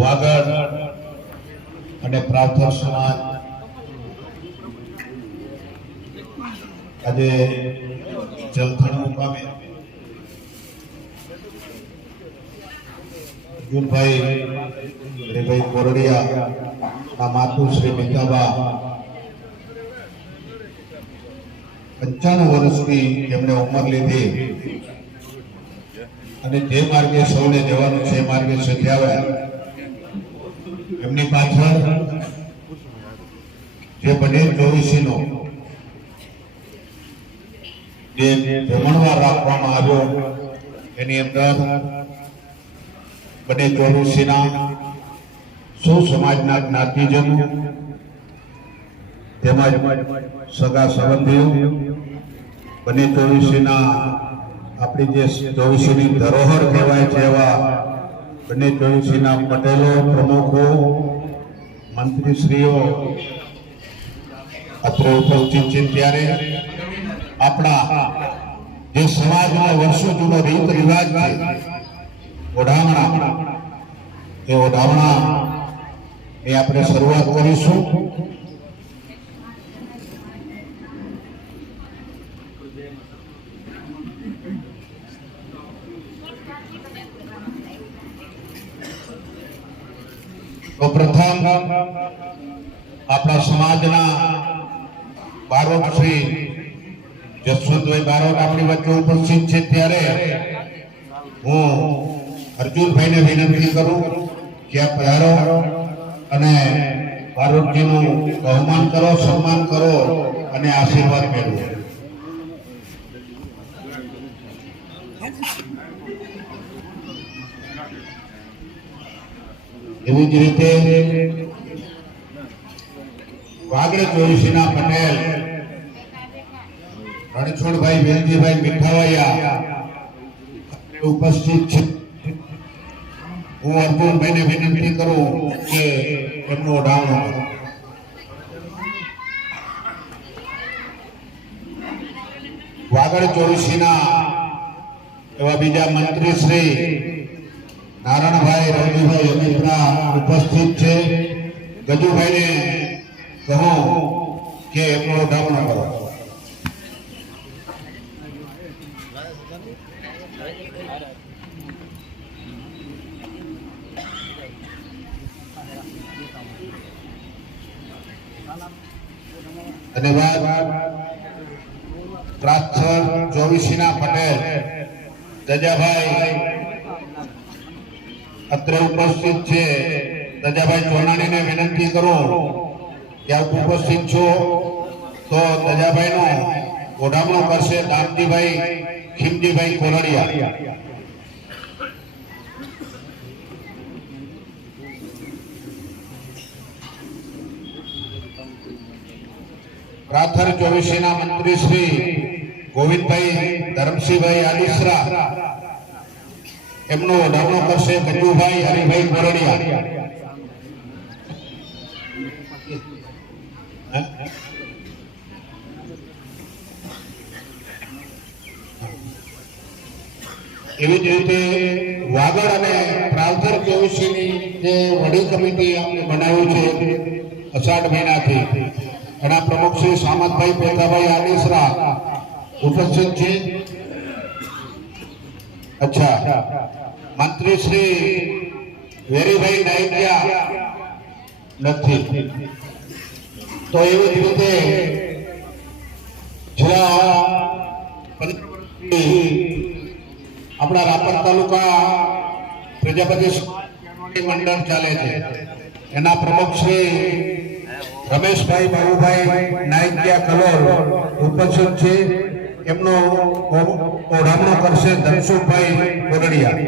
વાગડ અને પ્રાર્થક સમાજ આજે જલથણ મુકામે અર્જુનભાઈ હરિભાઈ કોરડિયા આ માતુ શ્રી મીતાબા 95 વર્ષની એમણે ઉંમર લીધી અને જે માર્ગે સૌને જવાનું છે એ માર્ગે સત્યાવ્યા. એમની પાછળ જે બને ચોવીસીનો જે જમણવાર રાખવામાં આવ્યો એની અંદર બને ચોવીસીના સૌ સમાજના જ્ઞાતિજનો તેમજ સગા સંબંધીઓ બને ચોવીસીના આપણી જે ચોવીસીની ધરોહર કહેવાય છે એવા બંને ચોવીસીના પટેલો પ્રમુખો મંત્રીશ્રીઓ અત્રે ઉપસ્થિત છે. ત્યારે આપણા જે સમાજમાં વર્ષો જૂનો રીત રિવાજ છે ઓઢામણા, એ ઓઢામણા ની આપણે શરૂઆત કરીશું. તો પ્રથમ આપણા સમાજના બારોટ શ્રી જસવંતભાઈ બારોટ આપણી વચ્ચે ઉપસ્થિત છે. ત્યારે હું અર્જુનભાઈને વિનંતી કરું કે આ પધારો અને બારોટજીનું બહુમાન કરો, સન્માન કરો અને આશીર્વાદ મેળવો. એવી જ રીતે વાગડ ચોવીસીના પટેલ રણછોડભાઈ વેલજીભાઈ મીઠાવૈયા ઉપસ્થિત છે. હું અર્જુનભાઈને વિનંતી કરું કે એમનું ઓઢામણું કરો. વાગડ ચોવીસીના એવા બીજા મંત્રી શ્રી નારાયણભાઈ રવજીભાઈ અમિત્રા ઉપસ્થિત છે. ગજુભાઈને કહો કે એમનો ઓઢામણું કરો. ધન્યવાદ. પ્રાર્થક ચોવીસીના પટેલ દજાભાઈ અત્રે ઉપસ્થિત છે. દજાભાઈ ચોનાણીને વિનંતી કરું કે આપ ઉપસ્થિત છો તો દજાભાઈનું ઓઢામણું કરશે દામજીભાઈ ખીમજીભાઈ કોરડિયા. પ્રાથર ચોવીસીના મંત્રી શ્રી ગોવિંદભાઈ ધરમસિંહભાઈ આલીસરા એમનું ઓઢામણું કરશે ગજુભાઈ હરિભાઈ કોરડિયા. એવી જ રીતે વાગડ અને પ્રાવધર ચોવીસીની જે વડી કમિટી આપણે બનાવી છે અષાઢ મહિનાથી, એના પ્રમુખ શ્રી સામતભાઈ પેથાભાઈ આલીસરા ઉપસ્થિત છે. અચ્છા, મંત્રી શ્રી વેરીભાઈ નાયકિયા નથી. તો એવી જ રીતે આપણા રાપર તાલુકા પ્રજાપતિ મંડળ ચાલે છે, એના પ્રમુખ શ્રી રમેશભાઈ બાબુભાઈ નાયકિયા કલોલ ઉપસ્થિત છે. એમનો ઓઢામણું કરશે ધનસુખભાઈ કોરડિયા.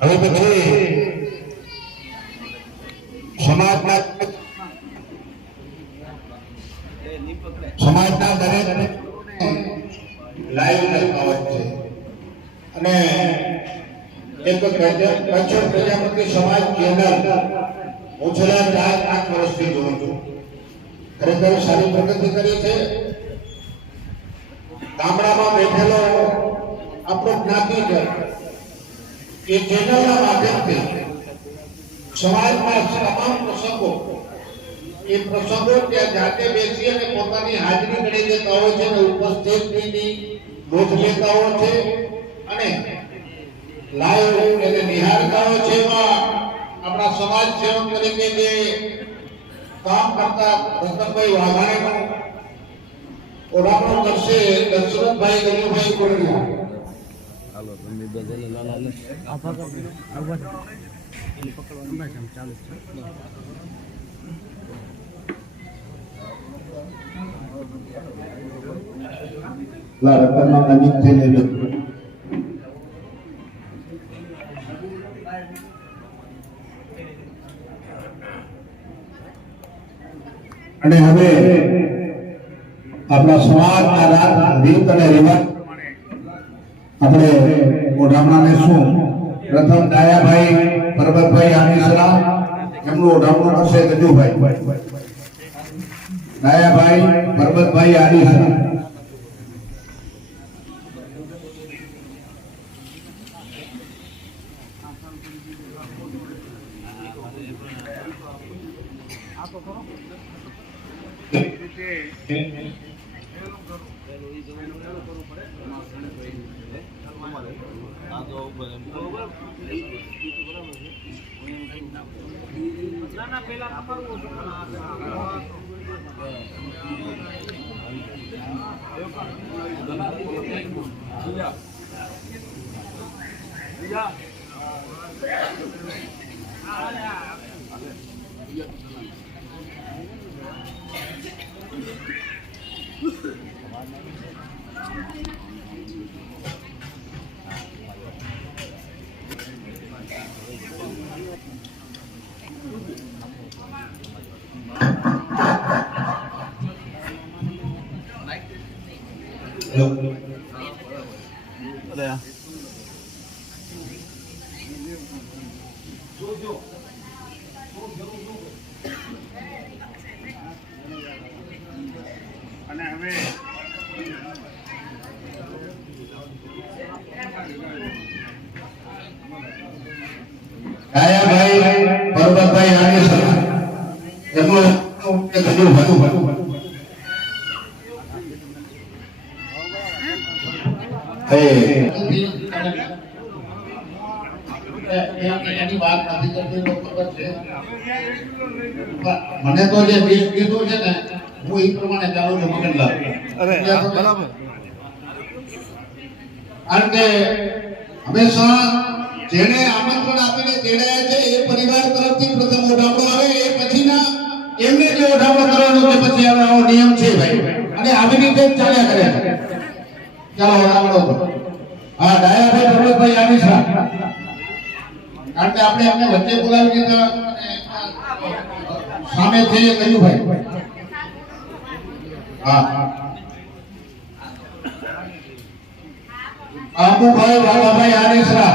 હવે પછી સમાજના દરેક લાઈવ દર્શાવે છે અને એક કચ્છ પ્રજાપતિ સમાજ ચેનલ હું છેલ્લા 4-5 વર્ષથી જોઉં છું. ખરેખર સારી પ્રગતિ કરી છે. ગામડામાં બેઠેલો આપણો જ્ઞાતિજન એ ચેનલના માધ્યમથી સમાજમાં તમામ પ્રસંગો એ પ્રસંગો ત્યાં જાતે બેસી અને પોતાની હાજરી કરી દેતા હોય છે અને ઉપસ્થિતિની નોંધ લેતા હોય છે અને લાઈવ એને નિહાળતા હોય છે. એમાં આપણા સમાજ સેવક તરીકે જે કામ કરતા રતનભાઈ વાઘાણીનું ઓળખાણ કરશે દશરથભાઈ ગણુભાઈ કોરડિયા. રતનમાં નજીક થઈને અને હવે આપણા સમાજના રીત અને રિવાજ આપણે ઓઢામણાને શું પ્રથમ ડાયાભાઈ પરબતભાઈ આનીસરા એમનું ઓઢામણું કરશે ગજુભાઈ. ડાયાભાઈ પરબતભાઈ આનીસરા. અને હવે ડાયાભાઈ પરબતભાઈ આનીસરા એમનું એની વાત નથી કરતી ખબર છે. મને તો જે બીજ કીધું છે ને હું એ પ્રમાણે ચાલું છું મગનલાલ. બરાબર. કારણ કે હંમેશા જેને આમંત્રણ આપીને તેડાયા છે એ પરિવાર તરફથી પ્રથમ ઓઢામણો આવે એ પછીના એમને જે ઓઢામણો કરવાનો છે પછી આવો નિયમ છે ભાઈ અને આવી રીતે જ ચાલ્યા કરે. ચાલો ઓઢામણો. હા, ડાયાભાઈ પરબતભાઈ આનીસરા. કારણ કે આપણે અમને વચ્ચે બોલાવી દીધા સામે છે ગજુભાઈ. હા, આબુભાઈ વાલાભાઈ આનીસરા.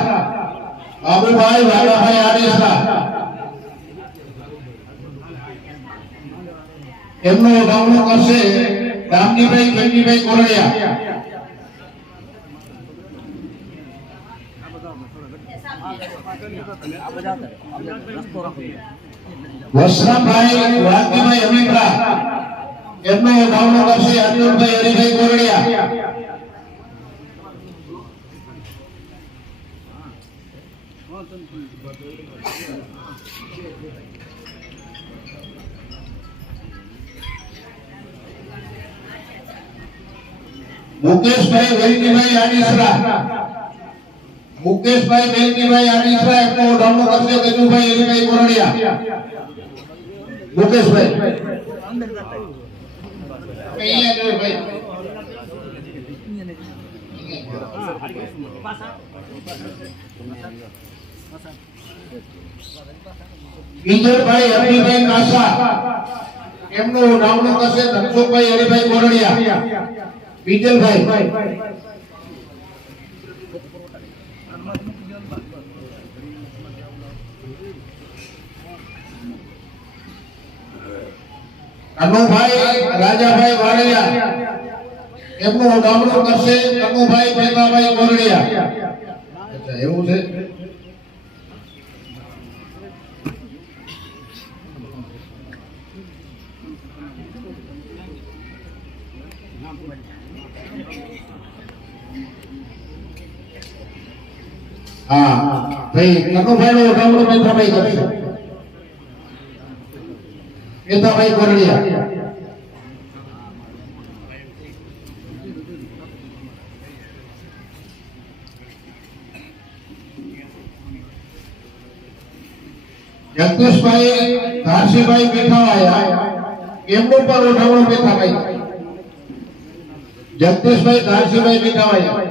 આબુભાઈ વાલાભાઈ આનીસરા એમનો ઓઢામણો કરશે રામજીભાઈ ગંજીભાઈ કોરડિયા. વસરામભાઈ વાલજીભાઈ અમીપરા એમનો ઓઢામણો કરશે અર્જુનભાઈ હરિભાઈ કોરડિયા. મુકેશભાઈ વેલજીભાઈ આનીસરા. મુકેશભાઈ વેલજીભાઈ આનીસરા એમનો ઓઢામણો કરશે ગજુભાઈ હરિભાઈ કોરડિયા. મુકેશભાઈ વિજયભાઈ હરિભાઈ કાસા એમનો ઓઢામણો કરશે ધનસુખભાઈ હરિભાઈ કોરડિયા. વિજયભાઈ કનુભાઈ રાજાભાઈ વાળિયા એમનું ઉડામણું કરશે કનુભાઈ ભેગાભાઈ ગોરડિયા. અચ્છા એવું છે. હા ભાઈ કનુભાઈ નું ઉડામણું ભેગાભાઈ કરશે ભેગાભાઈ ગોરડિયા. જગદીશભાઈ ધારસીભાઈ બેઠાવાયા એમનું પણ ઉઠાવણું બેઠાભાઈ. જગદીશભાઈ ધારસીભાઈ બેઠાવાયા.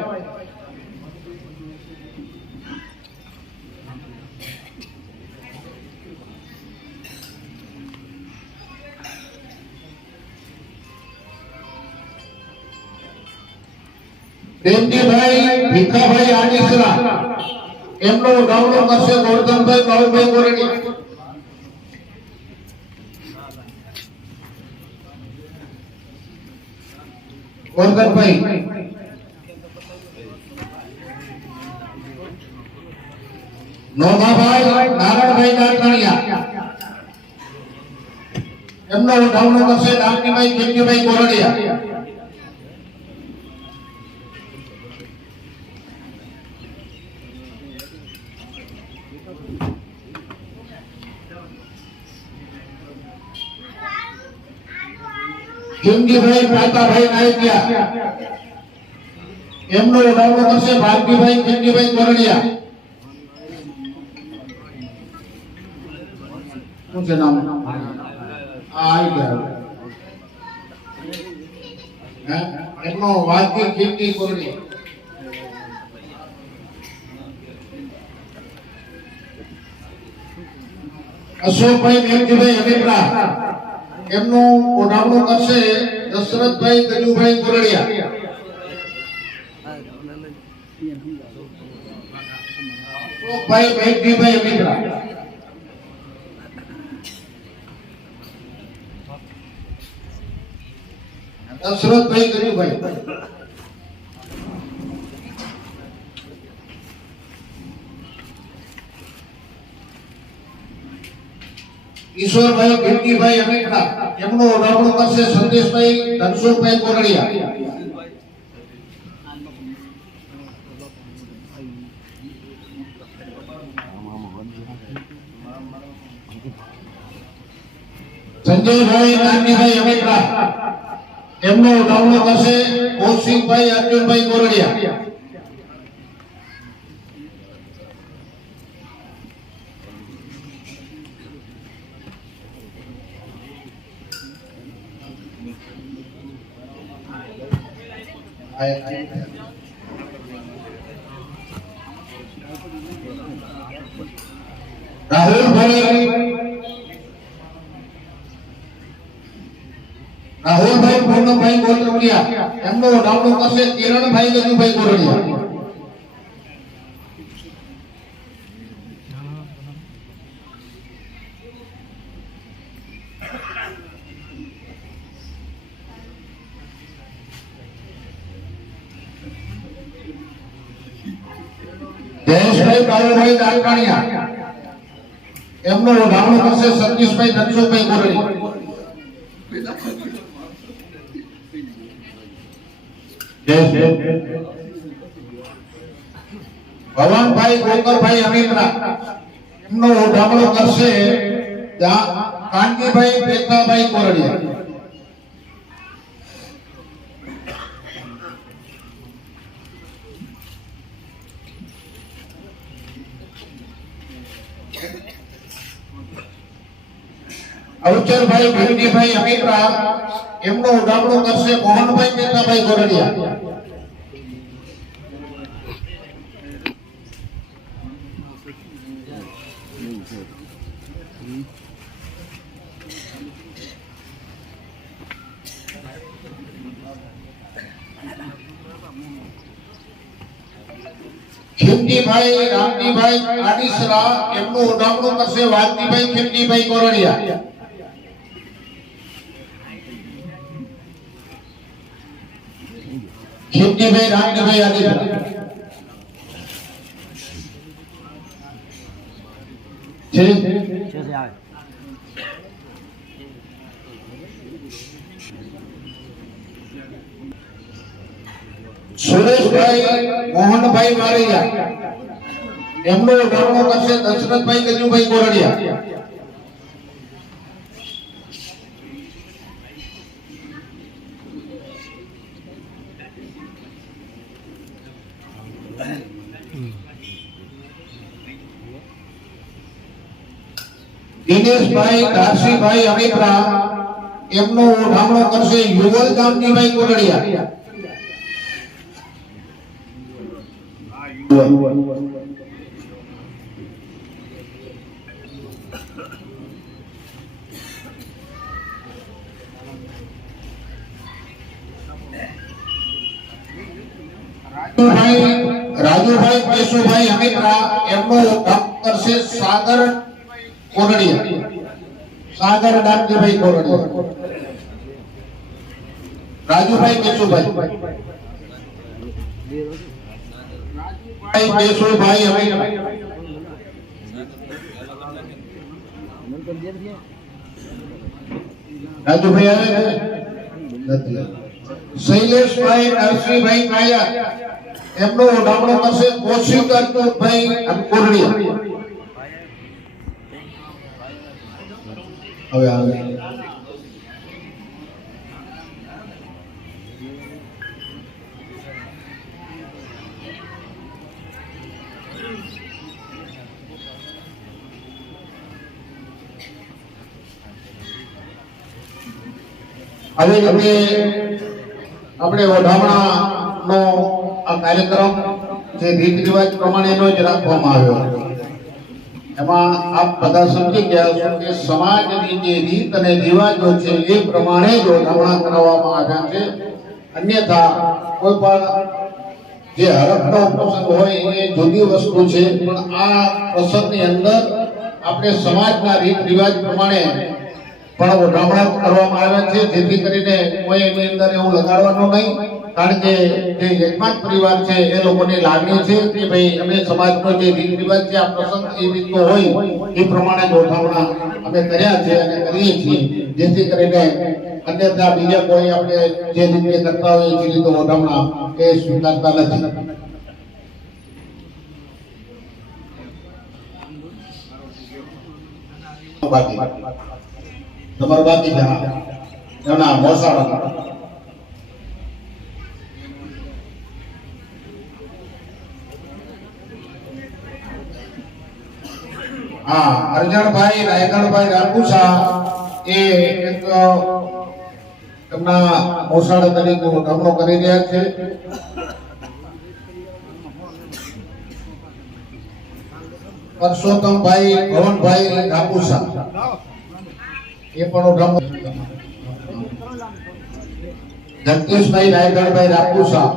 પ્રેમજીભાઈ ભીખાભાઈ આડીસરા એમનું ઉઠાવણું કરશે ગોરધનભાઈ બાબુભાઈ ગોરડિયા. ગોરધનભાઈ નોમાભાઈ નારાયણભાઈ નારણિયા એમનો ઉઠાવણું કરશે નાગજીભાઈ કેમજીભાઈ ગોરડિયા. કિંગીભાઈ પાતાભાઈ નાયકિયા એમનો ઉડાવણું કરશે ભારતીભાઈ કિંગીભાઈ ગોરડિયા. શું છે નામ? આવી ગયા એમનો વાદકી કિંગી ગોરડિયા. અશોકભાઈ મેઘજીભાઈ હમીપરા એમનું ઉડાવણું કરશે દશરથભાઈ ગજુભાઈ ગોરડિયા. અશોકભાઈ મેઘજીભાઈ હમીપરા. દશરથભાઈ ગજુભાઈ. ઈશ્વરભાઈ ભીમજીભાઈ અમીકડા એમનું ઉડાવણું કરશે સંદેશભાઈ ધનસુખભાઈ ગોરડિયા. સંજયભાઈ નાનજીભાઈ અમીકડા એમનું ઉડાવણું કરશે કૌશિકભાઈ અર્જુનભાઈ ગોરડિયા. રાહુલભાઈ પૂર્ણભાઈ ગોરડિયા એમનું ઉડાવણું કરશે કિરણભાઈ ગજુભાઈ ગોરડિયા. જયેશભાઈ બાબુભાઈ દાલકાણિયા એમનું ઉડાવણું કરશે સતીશભાઈ ધનસુખભાઈ ગોરડિયા. ભવનભાઈ ગોકરભાઈ અમીપરા એમનું ઉડાવણું કરશે કાનજીભાઈ ભેગાભાઈ ગોરડિયા. અવચરભાઈ ભીમજીભાઈ અમીપરા એમનું ઉડાવણું કરશે મોહનભાઈ ભેગાભાઈ ગોરડિયા. ખીમજીભાઈ રામજીભાઈ આડીસરા એમનું ઉડાવણું કરશે વાલજીભાઈ ખીમજીભાઈ ગોરડિયા. ખીમજીભાઈ રામજીભાઈ આદિપુરા છે સુરેશભાઈ મોહનભાઈ વારૈયા એમનો નામનો કરશે દશરથભાઈ ગજુભાઈ કોરડિયા દિનેશભાઈ દાસીભાઈ અમીપરા એમનો નામનો કરશે યુવલ ગામજીભાઈ કોરડિયા રાજુભાઈ કેશુભાઈ અમીપરા એમનો નામ કરશે સાગર કોરડિયા સાગર દામજીભાઈ કોરડિયા રાજુભાઈ કેશુભાઈ કેશુભાઈ અમીપરા રાજુભાઈ આવે નથી શૈલેષભાઈ નરસિંહભાઈ કાયા એમનો નામનો કરશે કૌશિક અર્જુનભાઈ કોરડિયા હવે આવે હવે આપણે ઓઢામણા નો આ કાર્યક્રમ જે રીત રિવાજ પ્રમાણેનો જ રાખવામાં આવ્યો એમાં આપ બધા સમજી ગયા છો કે સમાજની જે રીત અને રિવાજો છે એ પ્રમાણે જ ઓઢામણા કરવામાં આવ્યા છે અન્યથા કોઈ પણ જે હરખનો પ્રસંગ હોય એ જુદી વસ્તુ છે પણ આ પ્રસંગની અંદર આપણે સમાજના રીત રિવાજ પ્રમાણે પણ ઓઢામણા કરવામાં આવ્યા છે જેથી કરીને કોઈ એની અંદર એવું લગાડવાનું નહીં કારણ કે જે યજમાન પરિવાર છે એ લોકોની લાગણી છે કે ભાઈ અમે સમાજનો જે રીત રિવાજ છે આ પ્રસંગ એ રીતનો હોય એ પ્રમાણે ઓઢામણા અમે કર્યા છે અને કરીએ છીએ જેથી કરીને અન્યથા બીજા કોઈ આપણે જે રીતે કરતા હોય એ રીતે ઓઢામણા એ સ્વીકારતા નથી બાકી તમારું બાકી છે એના મોસાળા હા અરજણભાઈ રાયગણભાઈ રાકુસા એ એક એમના મોસાળા તરીકે ઓઢામણો કરી રહ્યા છે પરસોત્તમભાઈ ભવનભાઈ રાકુસા એ પણ ઓઢામણો જગદીશભાઈ રાયગણભાઈ રાકુસા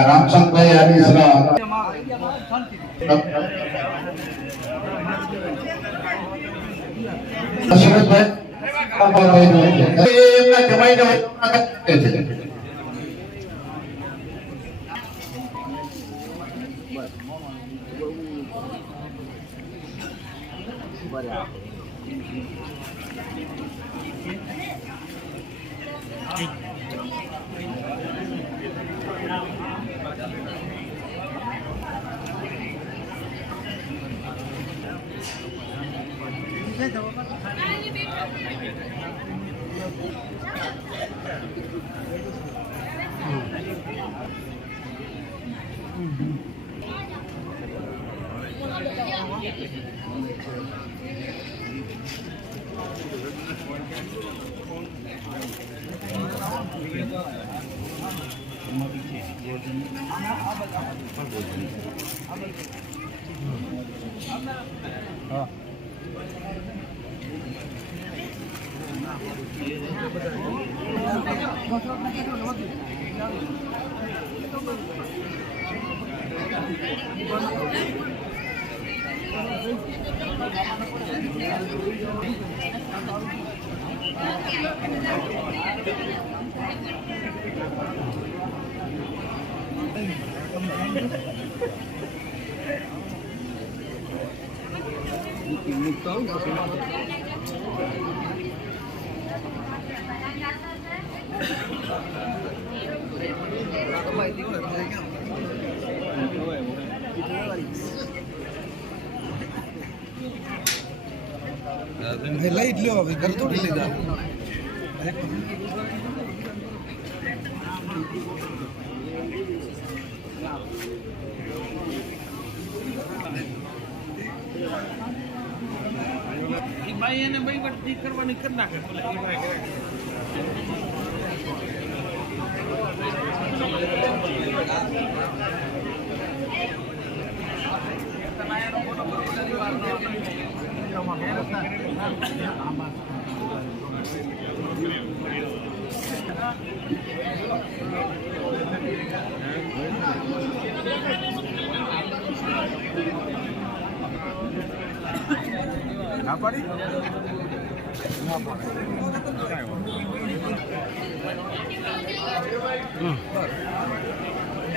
રામચંદ્રભાઈ આદિસરા એમના જમાઈને લાઈટ લ્યો હવે ઘર તોડી લીધા ભાઈ એને ભાઈ બધી કરવાની કરી નાખે ના પાડી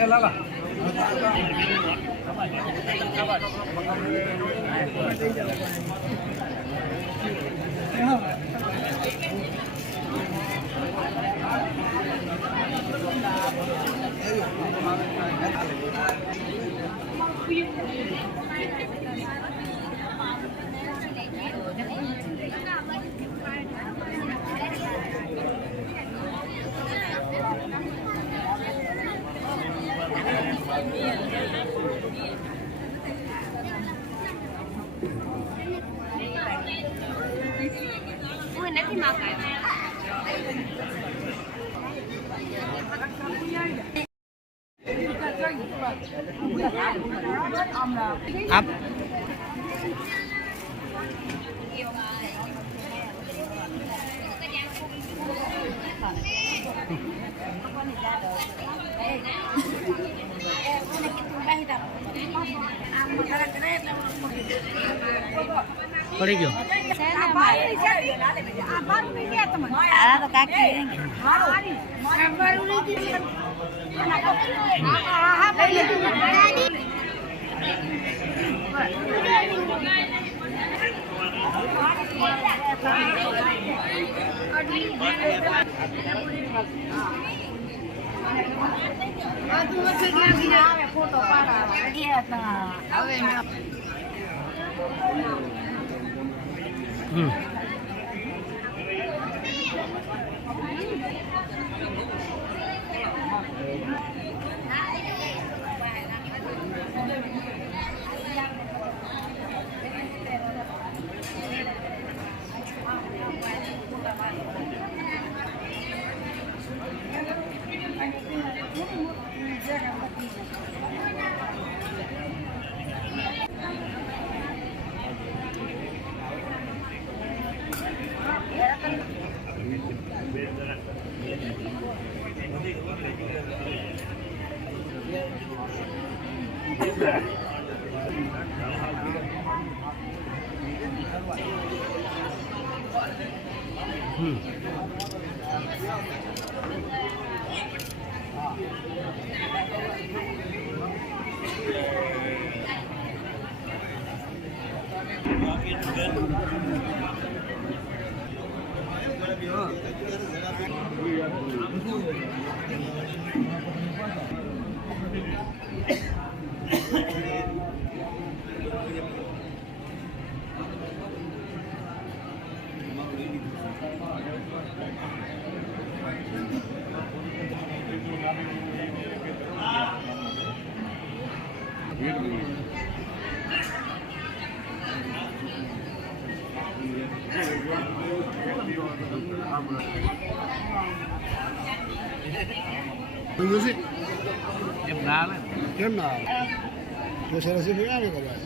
લાલા નથી માગા આપ પડી ગયો ફોટો પાડા હવે એમ ના આવે કેમ ના આવે તો સરસ આવે કદાચ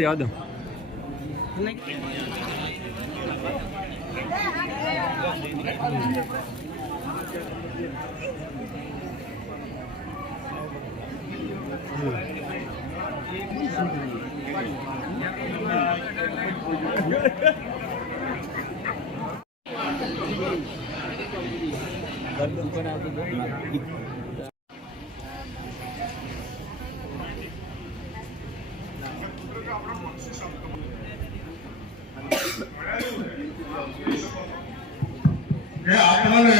જવા દો. કે આપણને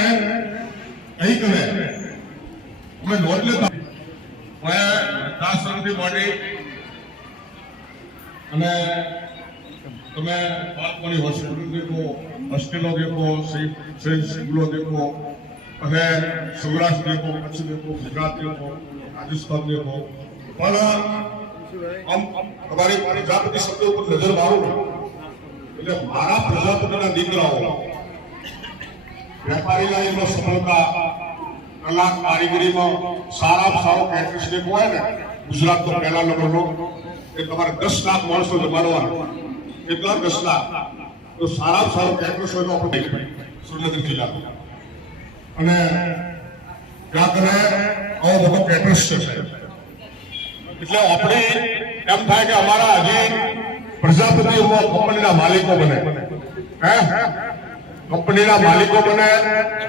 અહીં કરે અમે નોંધ લેતા દાસ સંગથી માંડી અને તમે બાળકોની હોસ્પિટલ દેખો, હોસ્ટેલો દેખો, સ્કૂલો દેખો અને સૌરાષ્ટ્ર દેખો, કચ્છ દેખો, ગુજરાત દેખો, રાજસ્થાન દેખો, પણ આમ તમારી પ્રજાપતિ શબ્દ ઉપર નજર મારો એટલે મારા પ્રજાપતિના દીકરાઓ વેપારી લાઈનમાં સફળતા, કલા કારીગરીમાં સારામાં સારો કેટરીસ દેખો હોય ને ગુજરાતનો પહેલા નંબરનો એ તમારે 10 લાખ માણસો જમાડવાના. કેટલા? 10 લાખ. તો સારામાં સારો કેટરીસ હોય તો આપણે સુરેન્દ્રનગર જિલ્લાનો અને ત્યાં કરે આવો મોટો કેટરીસ છે સાહેબ. એટલે આપણે એમ થાય કે અમારા હજી પ્રજાપતિ કંપનીના માલિકો બને, હે કંપનીના માલિકો બને,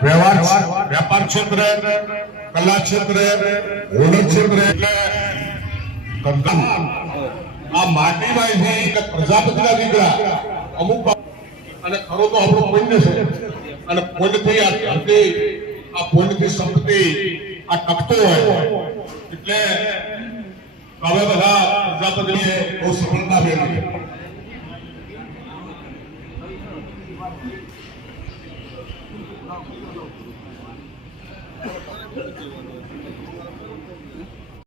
વેપાર ક્ષેત્રે, કલા ક્ષેત્રે, હોનર ક્ષેત્રે, એટલે આ માટીમાં પ્રજાપતિના દીકરા અમુક અને ખરો તો આપણો પુણ્ય છે અને પુણ્યથી આ ધરતી, આ પુણ્યથી સંપત્તિ આ ટકતો હોય એટલે હવે બધા પ્રજાપતિએ બહુ સફળતા મેળવી.